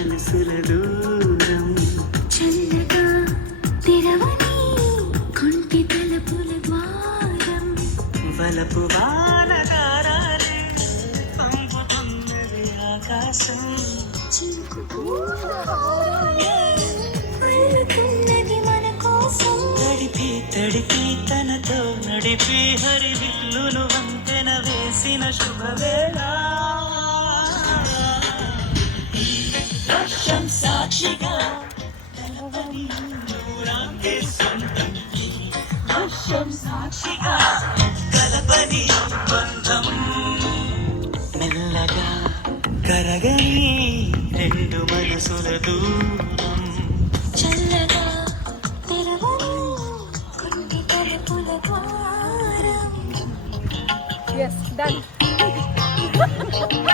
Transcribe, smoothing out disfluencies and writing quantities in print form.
మనసుల దూరం చల్లగా తెరవని కుంటి తలుపుల ద్వారం వలపు వానదారాలే పంపుతున్నది ఆకాశం అల్లుతున్నది మన కోసం తడిపి తడిపి తనతో నడిపి హరివిల్లును వంతెన వేసిన శుభవేళ వర్షం సాక్షిగా తెలవని దూరానికి సొంతం వర్షం సాక్షిగా కలపని బంధం మెల్లగా కరగని రెండు మనసుల దూరం చల్లగా తెరవని కుంటి తలుపుల ద్వారం Yes, done.